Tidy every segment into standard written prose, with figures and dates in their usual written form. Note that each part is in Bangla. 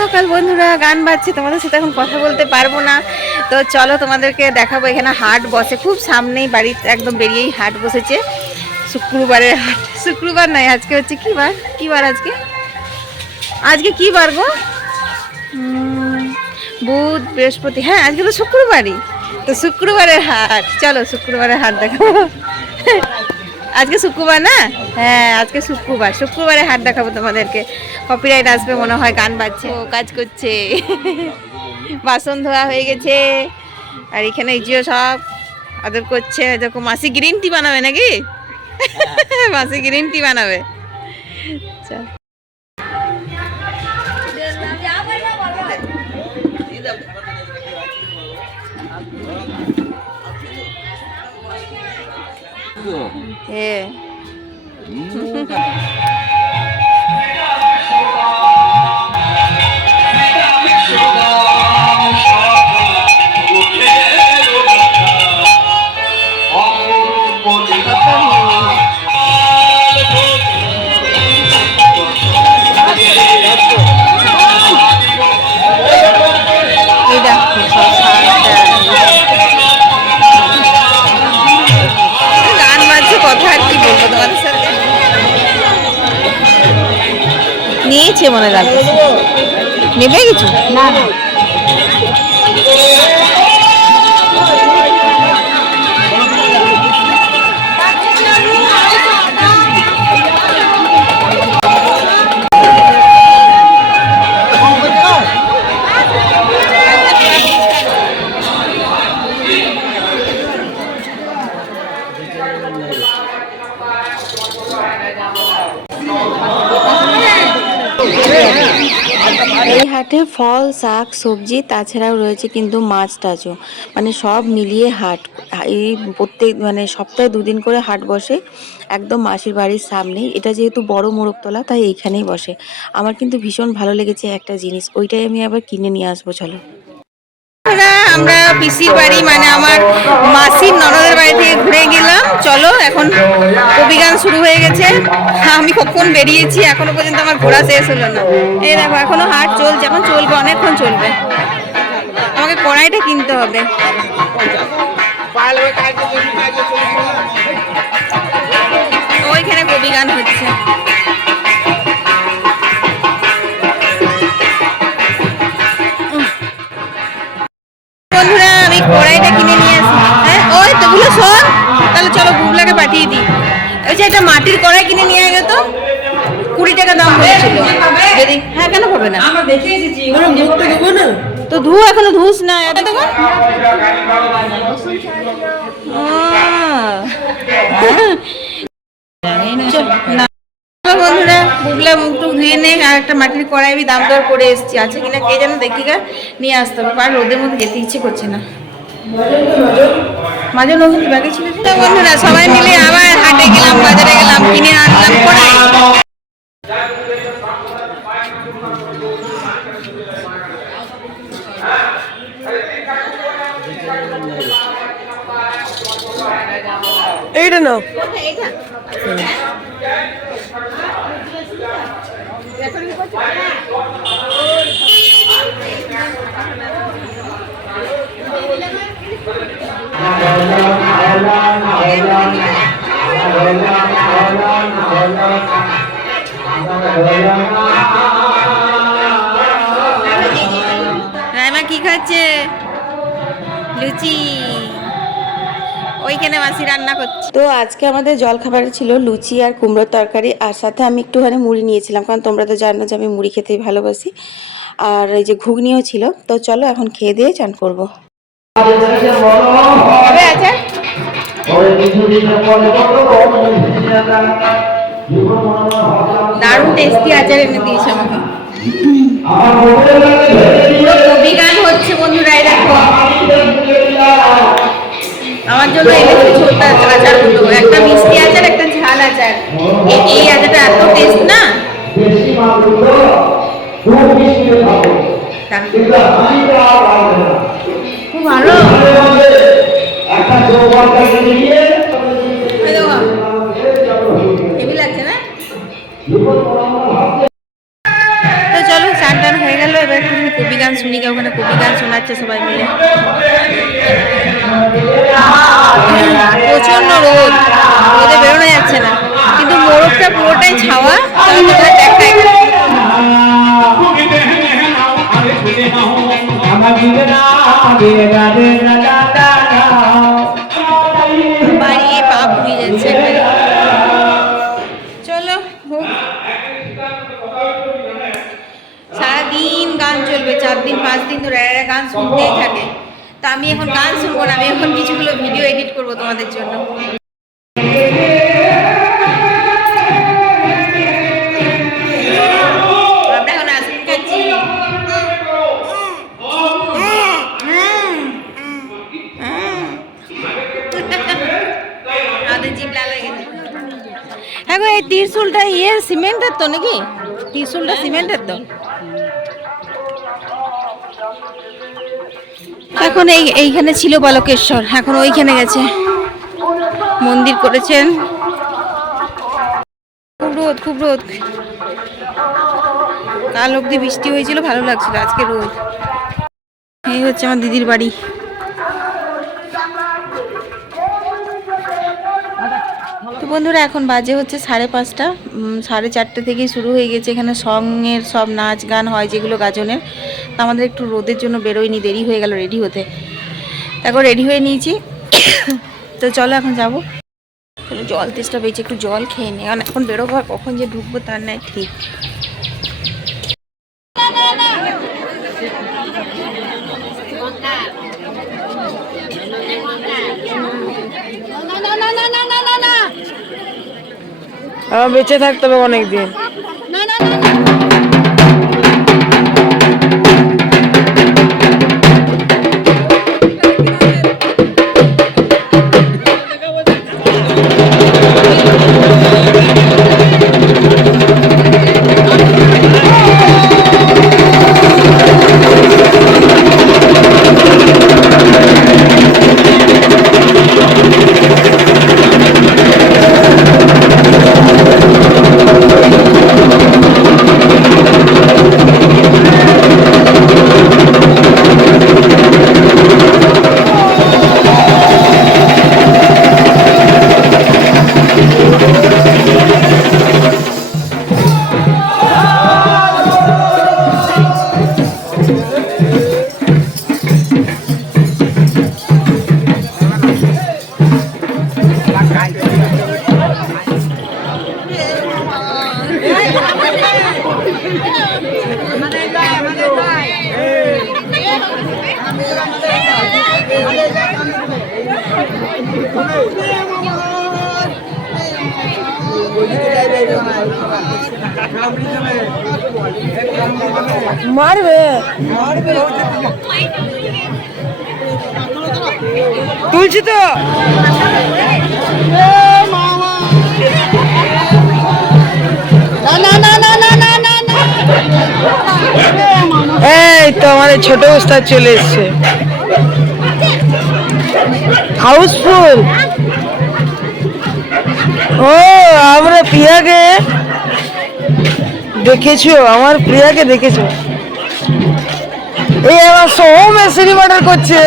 সকাল বন্ধুরা, গান বাজছে, তোমাদের সাথে এখন কথা বলতে পারবো না। তো চলো তোমাদেরকে দেখাবো, এখানে হাট বসে খুব সামনেই, বাড়ির একদম বেরিয়েই হাট বসেছে। শুক্রবারের হাট, শুক্রবার নয়, আজকে হচ্ছে কি বার, কি বার আজকে, আজকে কি বার গো? বুধ বৃহস্পতি, হ্যাঁ আজকে তো শুক্রবারই। তো শুক্রবারের হাট, চলো শুক্রবারের হাট দেখাবো। আজকে শুক্রবার না? হ্যাঁ আজকে শুক্রবার, শুক্রবারে হাট দেখাবো তোমাদেরকে। কপিরাইট আসবে মনে হয়, গান বাজছে। ও কাজ করছে, বাসন ধোয়া হয়ে গেছে, আর এখানে জিও সব আদর করছে। দেখো মাসি গ্রিন টি বানাবে নাকি? মাসি গ্রিন টি বানাবে। হ্যাঁ গান বাজছে, কথা আর কি বলবো তোমাদের সাথে। নিয়েছে মনে লাগছে, নেবে কিছু না না। এই হাটে ফল, শাক, সবজি, তাছাড়াও রয়েছে কিন্তু মাছ টাছও, মানে সব মিলিয়ে হাট। এই প্রত্যেক মানে সপ্তাহে দুদিন করে হাট বসে, একদম মাসির বাড়ির সামনেই। এটা যেহেতু বড় মোড়কতলা, তাই এইখানেই বসে। আমার কিন্তু ভীষণ ভালো লেগেছে একটা জিনিস, ওইটাই আমি আবার কিনে নিয়ে আসবো। চলো, আমরা পিসির বাড়ি মানে আমার মাসির ননদের বাড়ি থেকে ঘুরে গেলাম। চলো এখন কবি গান শুরু হয়ে গেছে। আমি কখন বেরিয়েছি, এখনো পর্যন্ত আমার ঘোরা শেষ হলো না। এই দেখো এখনো হাট চলছে, এখন চলবে, অনেকক্ষণ চলবে। আমাকে কড়াইটা কিনতে হবে। ওইখানে কবি গান হচ্ছে। বন্ধুরা আমি কড়াইটা কিনে নিয়ে আসি। হ্যাঁ ওই তো গুলো শোন, তাহলে চলো গুগলাকে পাঠিয়ে দিই। ওই যে একটা মাটির কড়াই কিনে নিয়ে গেল, তো 20 টাকা দাম হয়েছিল। যদি হ্যাঁ কেন হবে না, তো ধু, এখনো ধুস না এটা তখন। বন্ধুরা বুগলা মুখ টুক ধুয়ে নে, আর একটা মাটির কড়াই আমি দাম দর করে এসেছি, আছে কিনা কে যেন, দেখি গা নিয়ে আসতে হবে। আর রোদের মধ্যে যেতে ইচ্ছে করছে না। মাঝে নতুন বাকি ছিল। বন্ধুরা সবাই মিলে আবার হাটে গেলাম, বাজারে গেলাম, কিনে আনলাম কড়াই। এইটা নাও, এইটা রাইমা কি খাচ্ছে? লুচি, ওইখানে মাসি রান্না করছে। তো আজকে আমাদের জলখাবারে ছিল লুচি আর কুমড়োর তরকারি, আর সাথে আমি একটুখানি মুড়ি নিয়েছিলাম, কারণ তোমরা তো জানো যে আমি মুড়ি খেতেই ভালোবাসি। আর এই যে ঘুগনিও ছিল। তো চলো এখন খেয়ে দিয়ে চান করবো। দারুণ টেস্টি আচার এনে দিয়েছে আমাকে। কবি গান হচ্ছে বন্ধুরা, এই দেখো আমার জন্য এনেছে ছোট্ট আচারগুলো, একটা মিষ্টি আচার, একটা ঝাল আচার। এই আচারটা এত টেস্ট না, খুব ভালো। হেভি লাগছে না? তো চলো, চান টান হয়ে গেল, এবার বাড়িয়ে পা পুড়িয়ে যাচ্ছে। চলো সারাদিন গান চলবে, 4 দিন 5 দিন ধরে গান শুনতেই থাকে। তা আমি এখন গান শুনবো না, আমি এখন কিছুগুলো ভিডিও এডিট করবো তোমাদের জন্য। আমরা এখন আইসক্রিম খাচ্ছি। হ্যাঁ গো, এই ত্রিশুলটা সিমেন্টের তো নাকি? ত্রিশুলটা সিমেন্টের তো। এখন এইখানে ছিল বালকেশ্বর, এখন ওইখানে গেছে, মন্দির করেছেন। খুব রোদ, খুব রোদ। কাল অবধি বৃষ্টি হয়েছিল, ভালো লাগছিল, আজকে রোদ। এই হচ্ছে আমার দিদির বাড়ি। তো বন্ধুরা এখন বাজে হচ্ছে 5:30, 4:30 থেকেই শুরু হয়ে গেছে এখানে সঙ্গের সব নাচ গান হয় যেগুলো গাজনের। তো আমাদের একটু রোদের জন্য বেরোয়নি, দেরি হয়ে গেল রেডি হতে। এখন রেডি হয়ে নিয়েছি, তো চলো এখন যাবো। চলো জল তেষ্টা পেয়েছি, একটু জল খেয়ে নিই, কারণ এখন বেরোবো, কখন যে ঢুকবো তার নাই ঠিক। বেঁচে থাকতে হবে অনেকদিন। মারবে তুলছি তো। এই তো আমাদের ছোট উস্তাদ চলে এসছে, হাউসফুল। ও আমরা প্রিয়াকে দেখেছো, আমার প্রিয়াকে দেখেছো? এই আমার সোম সিনেমা অর্ডার করছে।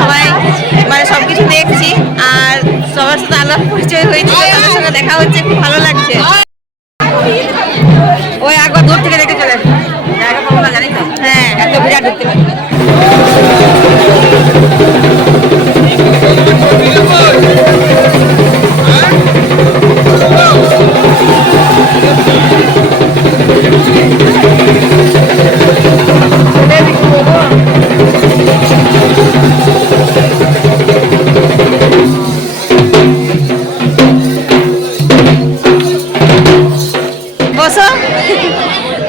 সবাই মানে সবকিছু দেখছি আর সবার সাথে আলাপ পরিচয় হয়েছে, তাদের সঙ্গে দেখা হচ্ছে, খুব ভালো লাগছে। ওই একবার দূর থেকে দেখে চলে আসি, জায়গা পাবো না জানি তো। হ্যাঁ, এত বিরাট ঢুকতে পারি।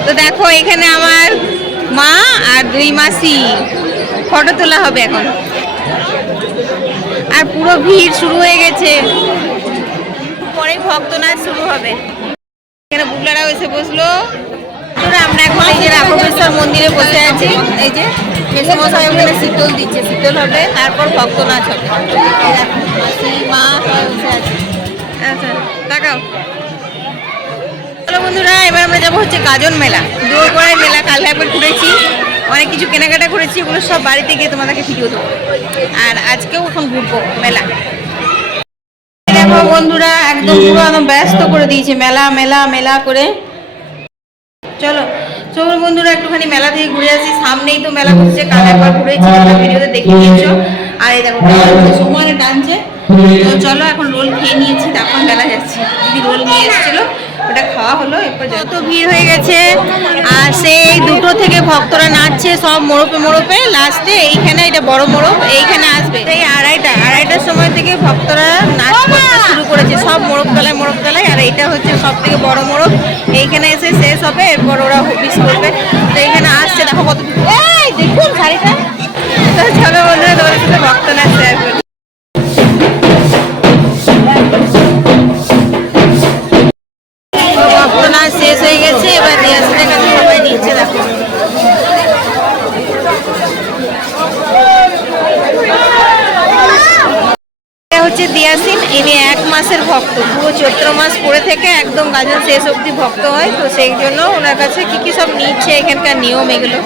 তো দেখো এখানে আমার মা আর 2 মাসি ফটো তোলা হবে এখন, আর পুরো ভিড় শুরু হয়ে গেছে, পরে ভক্ত নাচ শুরু হবে। এখানে বুগলারাও এসে বসলো। আমরা এখন এই যে রাঘবেশ্বর মন্দিরে বসে আছি, এই যে মেসমশাই ওখানে শীতল দিচ্ছে, শীতল হবে তারপর ভক্ত নাচ হবে। মা সবাই বসে আছে। আচ্ছা তাকাও। হ্যালো বন্ধুরা, এবার আমরা যাবো হচ্ছে গাজন মেলা, দোরগোড়ায় মেলা। কাল একবার ঘুরেছি, অনেক কিছু কেনাকাটা করেছি, ওগুলো সব বাড়িতে গিয়ে তোমাদেরকে ভিডিও দেবো। আর আজকেও এখন ঘুরবো মেলা। দেখো বন্ধুরা, একদম পুরো একদম ব্যস্ত করে দিয়েছে মেলা মেলা মেলা করে। চলো চলো বন্ধুরা, একটুখানি মেলা থেকে ঘুরে আসি। সামনেই তো মেলা বসছে, কাল একবার ঘুরেছি, ভিডিওতে দেখিয়ে দিয়েছো। আর এই দেখো সমানে টানছে। তো চলো, এখন রোল খেয়ে নিয়েছি, তারপর মেলা যাচ্ছি। দিদি রোল নিয়ে এসেছিলো, ওটা খাওয়া হলো। এরপর যত ভিড় হয়ে গেছে, আর সেই 2টো থেকে ভক্তরা নাচছে সব মোড়পে মোড়পে। লাস্টে এইখানে, এটা বড় মোড়প, এইখানে আসবে এই আড়াইটার সময় থেকে ভক্তরা নাচ করতে শুরু করেছে, সব মোড়প তলায়। আর এইটা হচ্ছে সব থেকে বড় মোড়প, এইখানে এসে শেষ হবে, এরপর ওরা হবিস করবে। তো এইখানে আসছে, দেখো কত, এই দেখুন শাড়িটা। তো চলো বন্ধুরা, তোমাদের সাথে ভক্ত নাচ শেয়ার করি। ভক্ত নাচ শেষ হয়ে গেছে, এবার রিহার্সালের কাছে সবাই নিচ্ছে। দেখো হচ্ছে দিয়াসিন, ইনি 1 মাসের ভক্ত, পুরো চৈত্র মাস পড়ে থেকে একদম গাজন শেষ অবধি ভক্ত হয়। তো সেই জন্য ওনার কাছে কি কি সব নিচ্ছে, এখানকার নিয়ম এগুলো।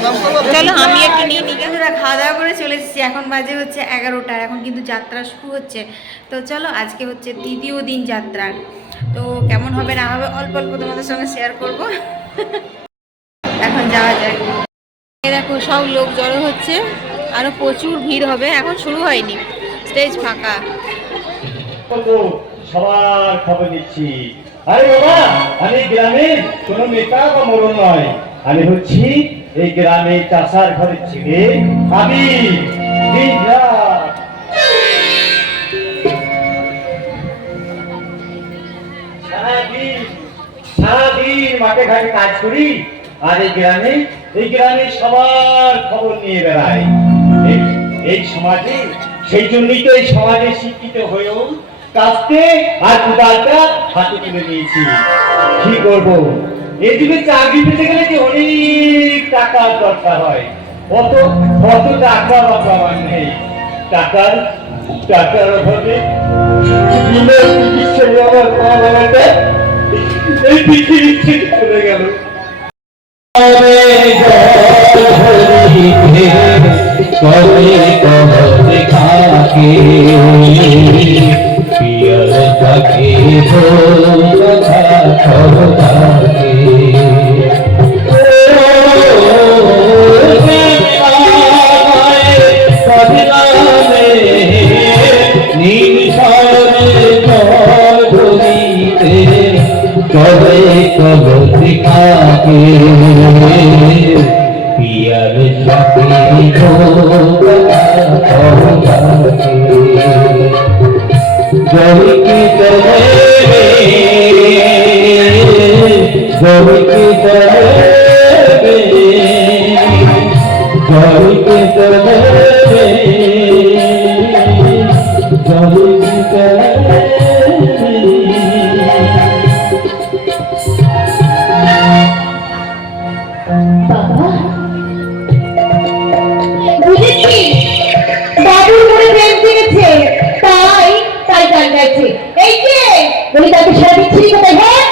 চলো আমি একটু নিয়ে নিই। খাওয়া দাওয়া করে চলে এসেছি, এখন বাজে হচ্ছে 11টা। এখন কিন্তু যাত্রা শুরু হচ্ছে। তো চলো, আজকে হচ্ছে 3য় দিন যাত্রার। তো কেমন হবে না হবে অল্প অল্প তোমাদের সঙ্গে শেয়ার করব। এখন যাওয়া যায়। দেখো সব লোক জড়ো হচ্ছে, আরো প্রচুর ভিড় হবে, এখন শুরু হয়নি, স্টেজ ফাঁকা। সবার খবর নিচ্ছি। আরে বাবা, আমি গ্রামের কোনো নেতা বা মোড়ল নয়, আমি হচ্ছি এই গ্রামে চাষার ঘরের ছেলে। আমি সারাদিন মাঠে ঘাটে কাজ করি, আর এই গ্রামে সবার খবর নিয়ে বেড়াই। এই সমাজে, সেই জন্যই তো এই সমাজে শিক্ষিত হয়েও কাস্তে আর কোদালটা হাতে তুলে নিয়েছি। কি করবো, এই যুগে চাকরি পেতে গেলে যে অনেক টাকার দরকার হয়। অত টাকা বাবা আমার নেই। টাকার অভাবে এই পৃথিবী থেকে চলে গেল। पियर तके हो कबे कब दिखा के पियर सखी हो जब की तरह जब की तरह जब की तरह जब की तरह তাকে সারা বিচ্ছিরি কোথায়? হ্যাঁ